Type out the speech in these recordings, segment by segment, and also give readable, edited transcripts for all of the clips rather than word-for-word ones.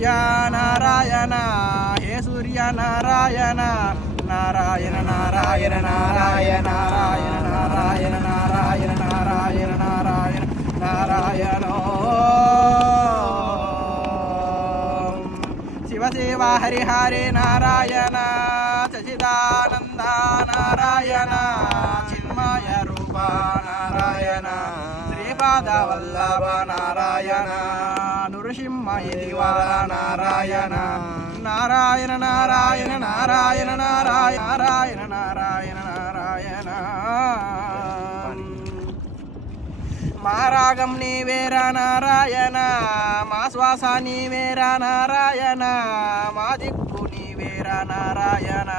నారాయణ హే సూర్య నారాయణ నారాయణ నారాయణ నారాయణ నారాయణ నారాయణ నారాయణ నారాయణ నారాయణ నారాయణ శివ శివ హరి హరి నారాయణ సచిదానంద నారాయణ చిన్మయ రూప నారాయణ శ్రీపాద వల్లభ నారాయణ నృసింహ యదివార నారాయణ నారాయణ నారాయణ నారాయణ నారాయణ నారాయణ నారాయణ మా రాగం నీవేరా నారాయణ మా శ్వాస నీవేరా నారాయణ మా దిక్కు నీవేరా నారాయణ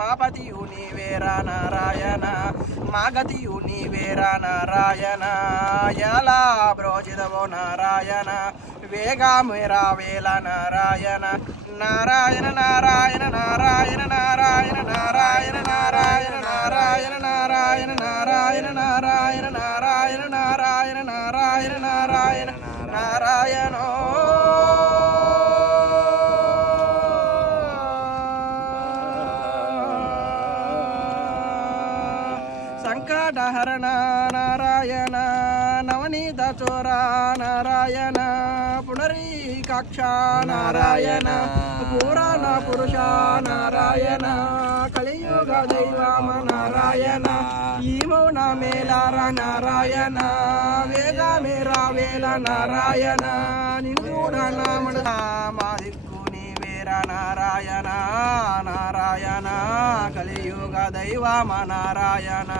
మా పతియు నీవేరా నారాయణ మా గతియు నీవేరా నారాయణ ఎలా బ్రోచిదవో నారాయణ వేగా మేరా వేల నారాయణ నారాయణ నారాయణ నారాయణ నారాయణ నారాయణ నారాయణ నారాయణ నారాయణ నారాయణ నారాయణ నారాయణ నారాయణ నారాయణ నారాయణ నారాయణ సంకటహరణ నారాయణ నవనీత చోర నారాయణ పునరీకాక్ష నారాయణ పురాణ పురుష నారాయణ కలియుగ దైవమ నారాయణ ఈ మౌన మేలార నారాయణ వేగ మేరా వేల నారాయణ నిందూడ నామణ మా దిక్కు నీవేర నారాయణ నారాయణ కలియుగ దైవమ నారాయణ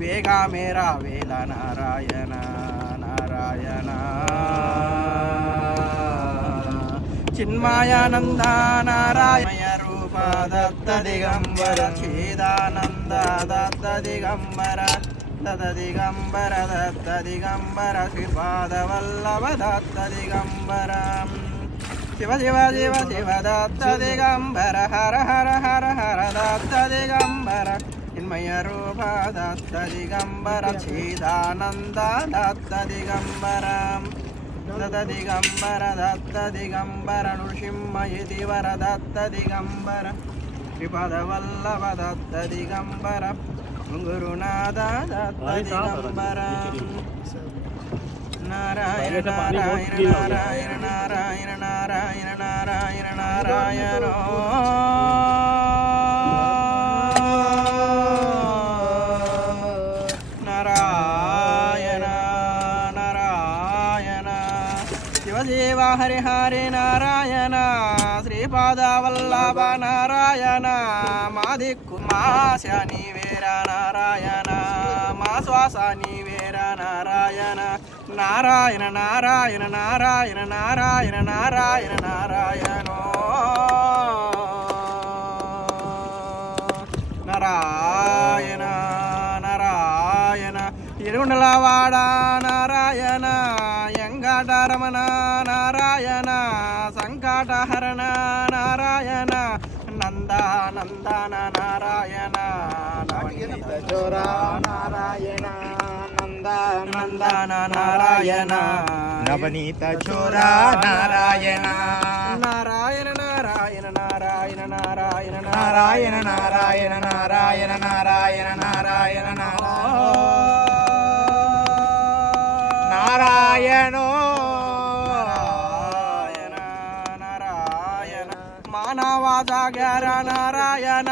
వేగ మేరా వేల నారాయణ నారాయణ చిన్మయానంద నారాయణ రూప దత్త దిగంబర ఛేదానంద దత్త దిగంబర దత్త దిగంబర దత్త దిగంబర శ్రీపాద వల్లభ దత్త దిగంబర శివ శివ శివ శివ దత్త దిగంబర హర హర హర హర దత్త దిగంబర చిన్మయ రూప దత్త దిగంబర ఛేదానంద దత్త దిగంబర దత్త దిగంబర దత్త దిగంబర నృసింహ యతివర దత్త దిగంబర శ్రీపాద వల్లభ దత్త దిగంబర గురునాథ దత్త దిగంబర నారాయణ నారాయణ నారాయణ నారాయణ నారాయణ నారాయణ నారాయణ శివ హరి హరి నారాయణ శ్రీపాద వల్లభ నారాయణ మా దిక్కు మాశ నీవేర నారాయణ మా శ్వాస నీవేర నారాయణ నారాయణ నారాయణ నారాయణ నారాయణ నారాయణ నారాయణ నారాయణ నారాయణ ఇరుగుండలవాడ నారాయణ ఎంగటరమణ నారాయణ సంకటహరణ నారాయణ నందానందన నారాయణ నవనీత చోర నారాయణ నందనందన నారాయణ నవనీత చోర నారాయణ నారాయణ నారాయణ నారాయణ నారాయణ నారాయణ నారాయణ నారాయణ నారాయణ నారాయణ నారాయణో నారాయణ నారాయణ మానవ జాగర నారాయణ